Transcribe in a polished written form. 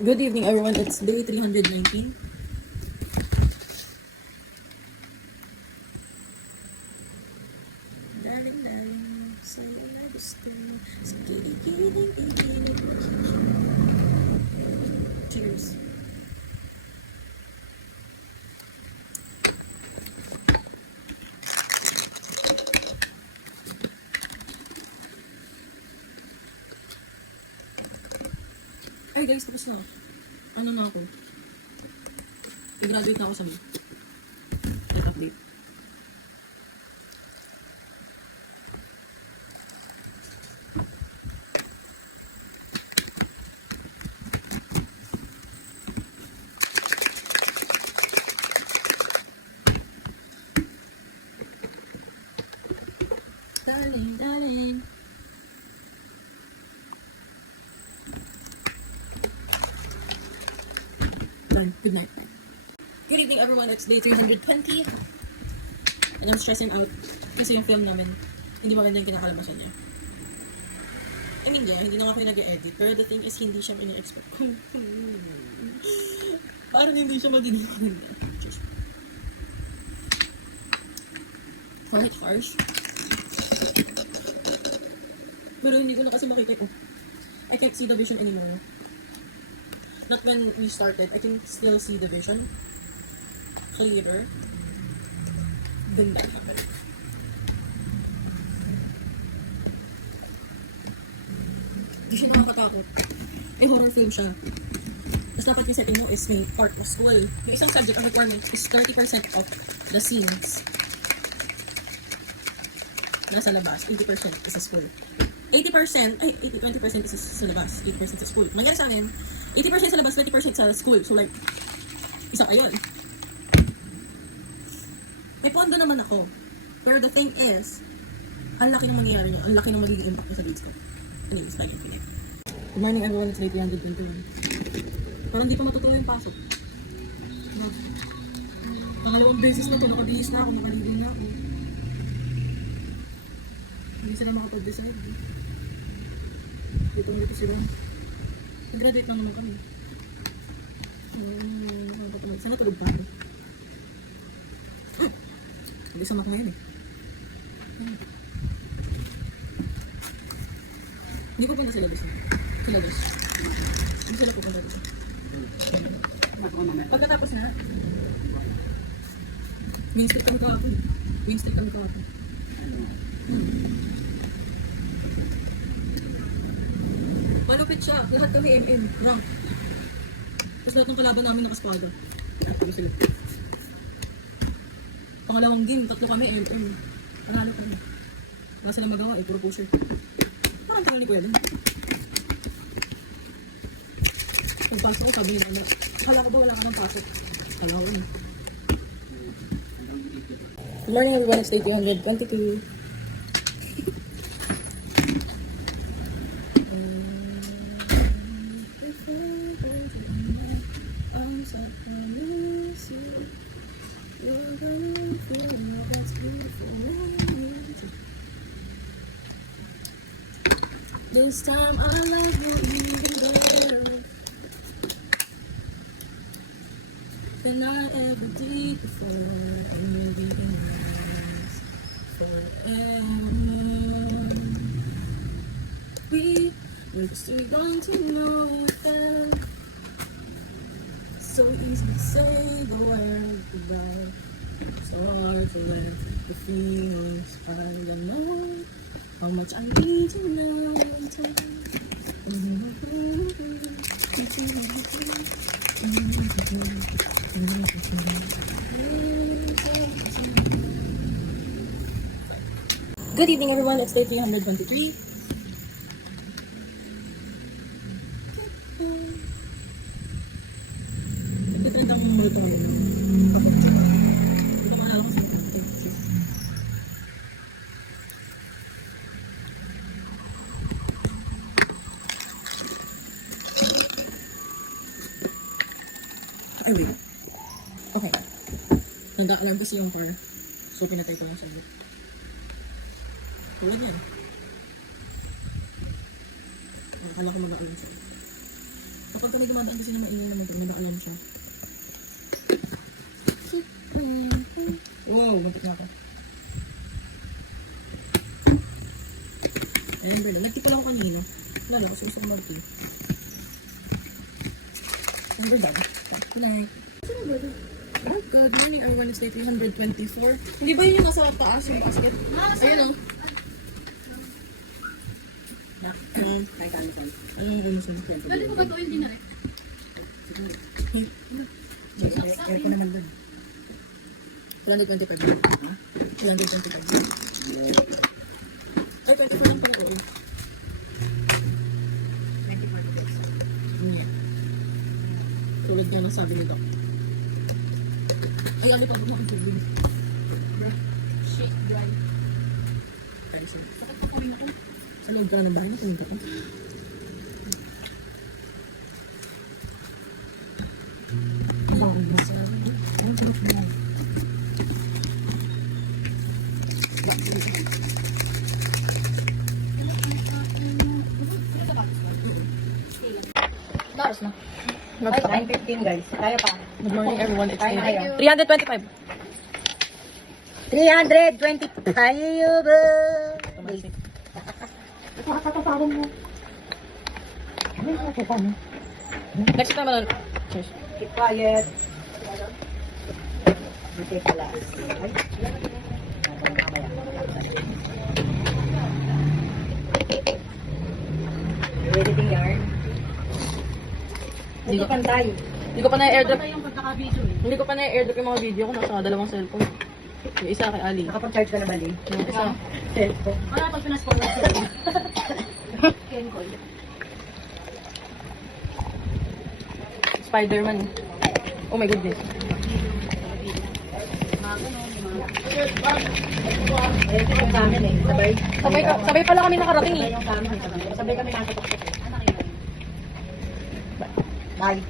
Good evening, everyone. It's day 319. Darling, sa'yo na gusto mo. Sa kikiling iinit mo. Cheers. Ay guys, tapos na. Ano na ako? I-graduate na ako sa May. Let update. Darling. Done. Good night. Good evening, everyone. It's day 320. And I'm stressing out kasi yung film namin, hindi maganda yung kinakalabasan niya. I mean, yeah, hindi na ako nag-edit. Pero the thing is, hindi siya ina-expect ko. Parang hindi siya magiging maganda. Just call it harsh. Pero hindi ko na kasi makikita. I can't see the vision anymore. Not when we started. I can still see the vision clearer. Then that happened. Hindi siya nakakatakot. Horror film siya. Tapos dapat yung setting mo is may part of school. Yung isang subject ang requirement is 30% of the scenes nasa labas. 80% is sa school. 20% is sa labas. 80% sa school. Mangyari sa amin, 80% sa labas, 20% sa school. So like, isa ayun. May pondo naman ako. Pero the thing is, ang laki ng mangyayari niya. Ang laki ng magiging impact niya sa grades ko. Anyways, bye again. Good morning everyone, it's day 321. Parang di pa matutuloy yung pasok. Pangalawang beses na ito, nakabihis na ako, nakaligo na ako. Hindi sila makapag-decide. Dito sila. Nag-graduate lang naman kami. Sana tulog pa ako. Hindi samak ngayon eh. Hindi ko punta sila gusto. Hindi sila pupunta gusto. Pagkatapos na, main street kami kahapon. Malupit siya. Lahat kami MM. Rank. Tapos lahat ng kalaban namin nakaspada. Kaya sila. Pangalawang game, 3 kami MM. Panalo kami. Wala sila magawa eh, puro pusher. Parang tingnan ni Kuya din. Pagpasok ko, sabi nila, kala ko ba wala ka ng pasok? Kala ko yun. Good morning everyone, it's day 322. This time I love you even better than I ever did before, and you'll be in yours forever. We're still going to know that so easy to say the word goodbye. So hard to let the feelings find. I know how much I need you now. Good evening everyone, it's day 323. Nagtitrend ang multo ngayon. Kapag hindi ko maalala ko sila. Ay, wait. Okay. Nag-alarm kasi yung car. So, pinatay ko lang sa book. Tulad yan. Akala ko mag-alarm siya. Kapag kami dumadaan kasi na mainang naman, nag-alarm siya. Wow, matik na ako. Ayan, Berla. Nag-tip lang ako kanina. Wala ako, gusto ko mag-tip. Ayan, Berla. Good night. Good morning, everyone. It's day 324. Hindi ba yun yung nasa taas, yung basket? Ayun, oh. Kahit ano saan. Ano yung unusun? Dali mo ba ito yung dinarek? Air ko naman dun. 225 yun. Ha? 225 yun. Ay, 24 lang pala oil. 24 pesos. Yeah. Tulad nga ng sabi ni Doc. Ay, ano pa ba ang tubig? Shit, dry. Peso. Sakit pa po rin ako. Sa loob ka na ng bahay, napunta ka. Tapos na. Ay, 9:15 guys. Kaya pa. Good morning, everyone. It's Kaya kayo. 325. 320. Kayo ba? Nakakataparan mo. Ano yung nakakataparan? Next time, ano? Cheers. Keep quiet. Dito pala. Ay. Editing yarn. Hindi ko pantay. Hindi ko pa na-airdrop. Yung pagkaka-video eh. Hindi ko pa na-airdrop yung mga video ko. Nasa dalawang cellphone. Yung isa kay Ali. Nakapag-charge ka na ba, Lee? Yung isa. Cellphone. Wala pag pinas-forward ko. Ken ko. Spider-Man. Oh my goodness. Ayun yung sa amin eh. Sabay. Sabay pala kami nakarating eh. Sabay yung sa amin. Sabay kami nasa tuktok. Bye.